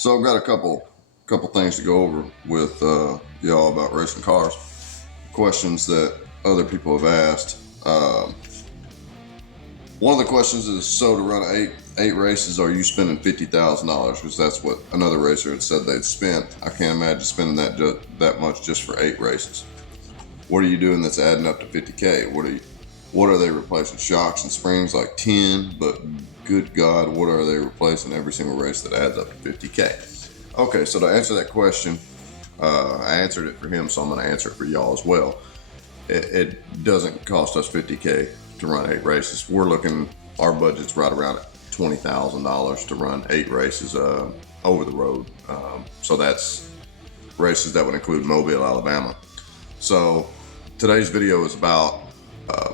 So I've got a couple things to go over with y'all about racing cars. Questions that other people have asked. One of the questions is, so to run eight races, are you spending $50,000? Because that's what another racer had said they'd spent. I can't imagine spending that much just for 8 races. What are you doing that's adding up to 50K? What are they replacing? Shocks and springs like 10, but good God, what are they replacing every single race that adds up to 50K? Okay, so to answer that question, I answered it for him, so I'm going to answer it for y'all as well. It doesn't cost us 50K to run 8 races. We're looking, our budget's right around $20,000 to run 8 races over the road. So that's races that would include Mobile, Alabama. So today's video is about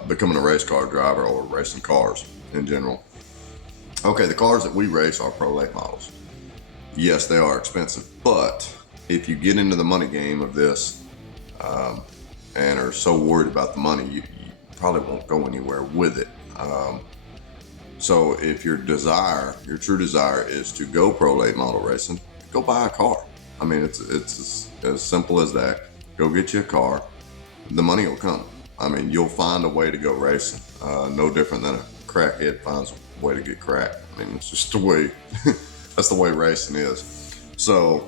becoming a race car driver or racing cars in general. Okay, the cars that we race are Pro Late models. Yes, they are expensive, but if you get into the money game of this and are so worried about the money, you probably won't go anywhere with it. So if your true desire is to go Pro Late model racing, go buy a car. I mean, it's as simple as that. Go get you a car. The money will come. I mean, you'll find a way to go racing. No different than a crackhead finds a way to get crack. I mean, it's just the way, that's the way racing is. So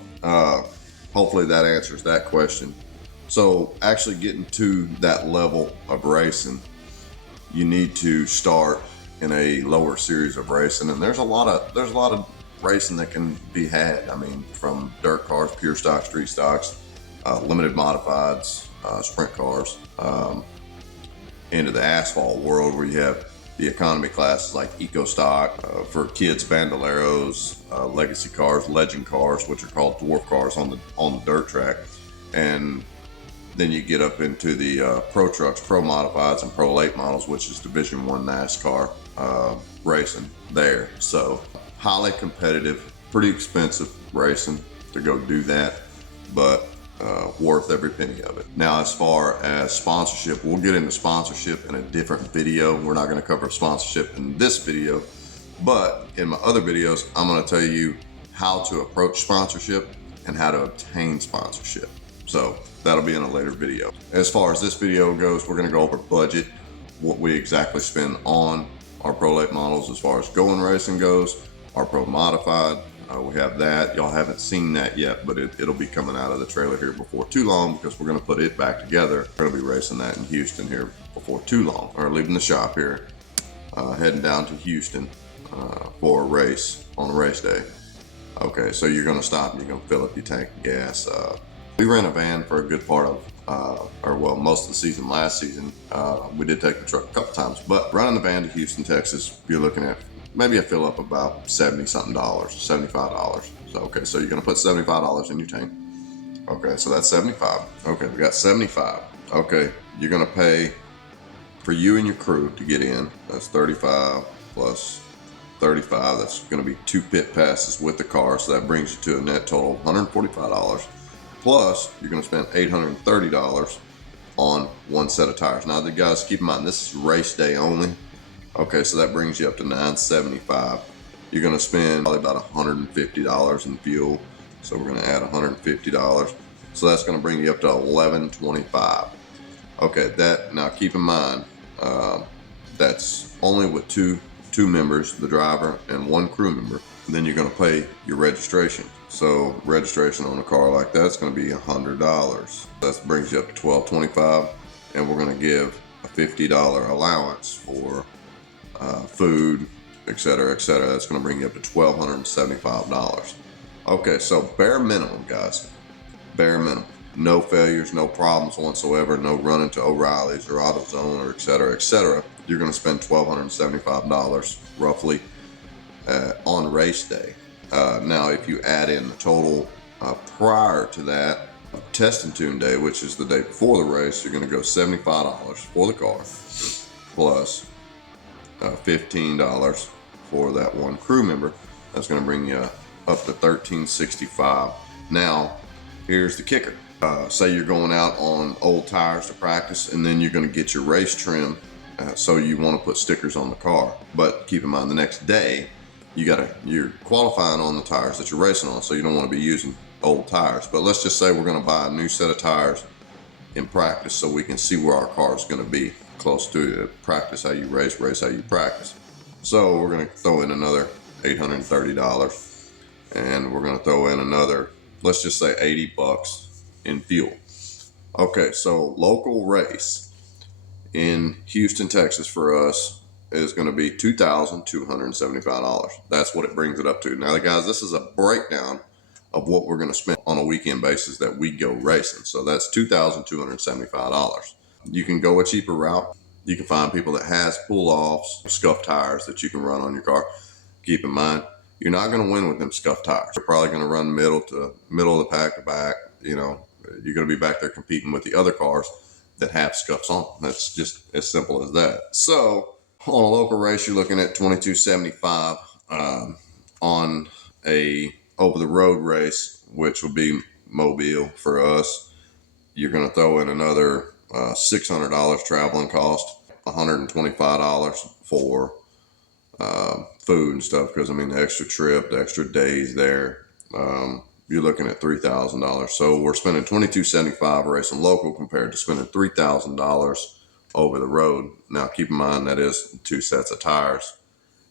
hopefully that answers that question. So actually getting to that level of racing, you need to start in a lower series of racing. And there's a lot of racing that can be had. I mean, from dirt cars, pure stock, street stocks, limited modifieds, sprint cars, into the asphalt world where you have the economy classes like Eco Stock, for kids, Bandoleros, legacy cars, legend cars, which are called dwarf cars on the dirt track. And then you get up into the pro trucks, pro modifieds, and pro late models, which is Division I NASCAR racing there. So highly competitive, pretty expensive racing to go do that, but worth every penny of it. Now, as far as sponsorship, we'll get into sponsorship in a different video. We're not going to cover sponsorship in this video, but in my other videos, I'm going to tell you how to approach sponsorship and how to obtain sponsorship. So that'll be in a later video. As far as this video goes, we're going to go over budget, what we exactly spend on our Pro Late models as far as going racing goes, our Pro Modified. We have that. Y'all haven't seen that yet, but it'll be coming out of the trailer here before too long, because we're going to put it back together. We're going to be racing that in Houston here before too long. We're leaving the shop here, heading down to Houston for a race on race day. Okay, so you're going to stop and you're going to fill up your tank of gas. We ran a van for a good part of, most of the season last season. We did take the truck a couple times, but running the van to Houston, Texas, you're looking at maybe a fill up about $70-something, $75. So, okay, so you're gonna put $75 in your tank. Okay, so that's 75. Okay, we got 75. Okay, you're gonna pay for you and your crew to get in. That's 35 plus 35. That's gonna be 2 pit passes with the car. So that brings you to a net total of $145. Plus, you're gonna spend $830 on 1 set of tires. Now, the guys, keep in mind, this is race day only. Okay, so that brings you up to $975. You're going to spend probably about $150 in fuel. So we're going to add $150. So that's going to bring you up to $1125. Okay, that, now keep in mind, that's only with two members, the driver and 1 crew member. And then you're going to pay your registration. So registration on a car like that is going to be $100. That brings you up to $1225. And we're going to give a $50 allowance for food, etc., etc. That's going to bring you up to $1,275. Okay, so bare minimum, guys, bare minimum. No failures, no problems whatsoever, no running to O'Reilly's or AutoZone or etc., etc. You're going to spend $1,275 roughly on race day. Now, if you add in the total prior to that, test and tune day, which is the day before the race, you're going to go $75 for the car, plus $15 for that 1 crew member. That's going to bring you up to $1,365. Now, here's the kicker. Say you're going out on old tires to practice, and then you're going to get your race trim, so you want to put stickers on the car. But keep in mind, the next day, you're qualifying on the tires that you're racing on, so you don't want to be using old tires. But let's just say we're going to buy a new set of tires in practice so we can see where our car is going to be close to it. Practice how you race, race how you practice. So we're going to throw in another $830, and we're going to throw in another, let's just say $80 in fuel. Okay, so local race in Houston, Texas for us is going to be $2,275. That's what it brings it up to. Now, guys, this is a breakdown of what we're going to spend on a weekend basis that we go racing. So that's $2,275. You can go a cheaper route. You can find people that has pull-offs, scuff tires that you can run on your car. Keep in mind, you're not going to win with them scuff tires. You're probably going to run middle of the pack to back. You know, you're going to be back there competing with the other cars that have scuffs on them. That's just as simple as that. So on a local race, you're looking at $2,275. On a over the road race, which will be Mobile for us, you're going to throw in another $600 traveling cost, $125 for food and stuff, because I mean the extra trip, the extra days there, you're looking at $3,000. So we're spending $2,275 racing local compared to spending $3,000 over the road. Now keep in mind that is 2 sets of tires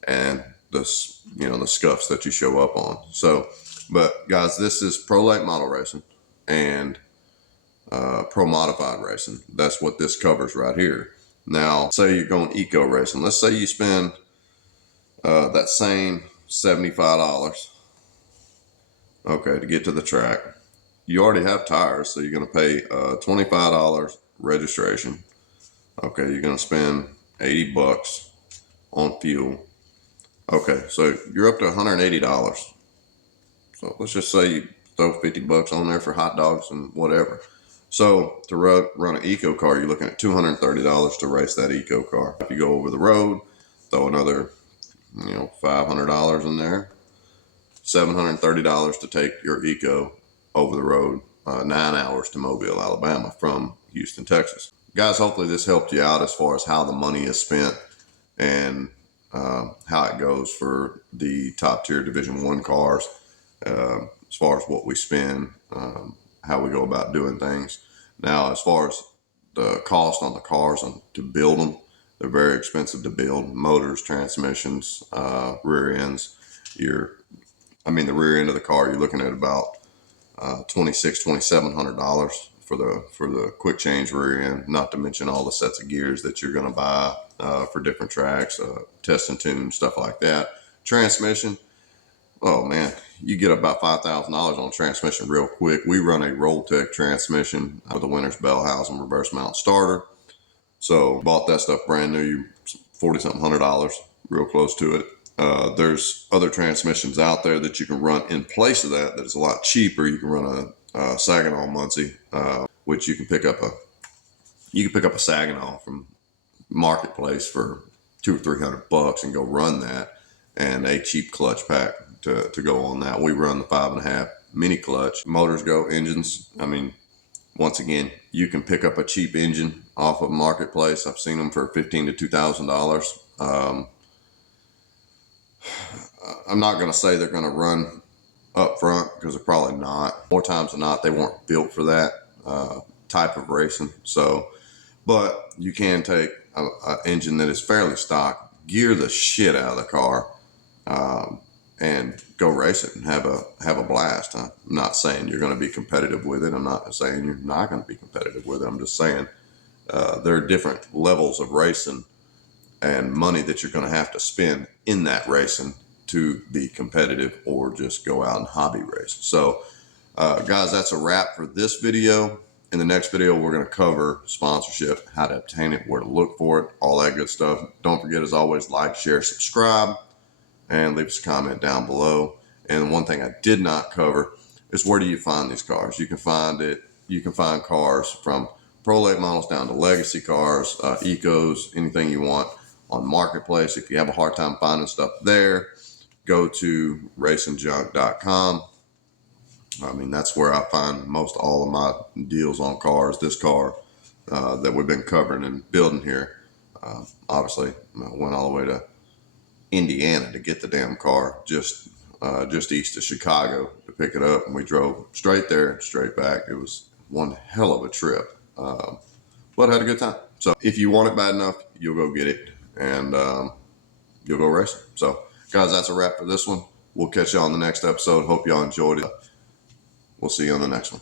and the scuffs that you show up on. So, but guys, this is pro late model racing and pro modified racing. That's what this covers right here. Now, say you're going eco racing. Let's say you spend that same $75, okay, to get to the track. You already have tires, so you're going to pay $25 registration. Okay, you're going to spend $80 on fuel. Okay, so you're up to $180. So let's just say you throw $50 on there for hot dogs and whatever. So to run an eco car, you're looking at $230 to race that eco car. If you go over the road, throw another, $500 in there. $730 to take your eco over the road, 9 hours to Mobile, Alabama from Houston, Texas. Guys, hopefully this helped you out as far as how the money is spent and how it goes for the top tier Division 1 cars, as far as what we spend, how we go about doing things. Now, as far as the cost on the cars to build them, they're very expensive to build. Motors, transmissions, rear ends. The rear end of the car, you're looking at about $2,700 for the quick change rear end, not to mention all the sets of gears that you're going to buy for different tracks, test and tune, stuff like that. Transmission, oh man, you get about $5,000 on transmission real quick. We run a Rolltech transmission with a Winters Bellhausen reverse mount starter. So bought that stuff brand new, $40-something $100, real close to it. There's other transmissions out there that you can run in place of that is a lot cheaper. You can run a Saginaw Muncie, which you can pick up a Saginaw from Marketplace for $200 or $300 and go run that, and a cheap clutch pack to go on that. We run the 5.5 mini clutch. Motors go, engines. Once again, you can pick up a cheap engine off of Marketplace. I've seen them for $1,500 to $2,000. I'm not going to say they're going to run up front, because they're probably not. More times than not, they weren't built for that type of racing. So, but you can take an engine that is fairly stock, gear the shit out of the car, and go race it and have a blast. I'm not saying you're going to be competitive with it. I'm not saying you're not going to be competitive with it. I'm just saying there are different levels of racing and money that you're going to have to spend in that racing to be competitive or just go out and hobby race. So guys, that's a wrap for this video. In the next video, we're going to cover sponsorship, how to obtain it, where to look for it, all that good stuff. Don't forget, as always, like, share, subscribe, and leave us a comment down below. And one thing I did not cover is, where do you find these cars? You can find cars from pro late models down to legacy cars, ecos, anything you want on Marketplace. If you have a hard time finding stuff there, go to racingjunk.com. That's where I find most all of my deals on cars. This car that we've been covering and building here, obviously, went all the way to Indiana to get the damn car, just east of Chicago to pick it up, and we drove straight there, straight back. It was one hell of a trip, but I had a good time. So if you want it bad enough, you'll go get it, and you'll go race it. So guys, that's a wrap for this one. We'll catch you on the next episode. Hope y'all enjoyed it. We'll see you on the next one.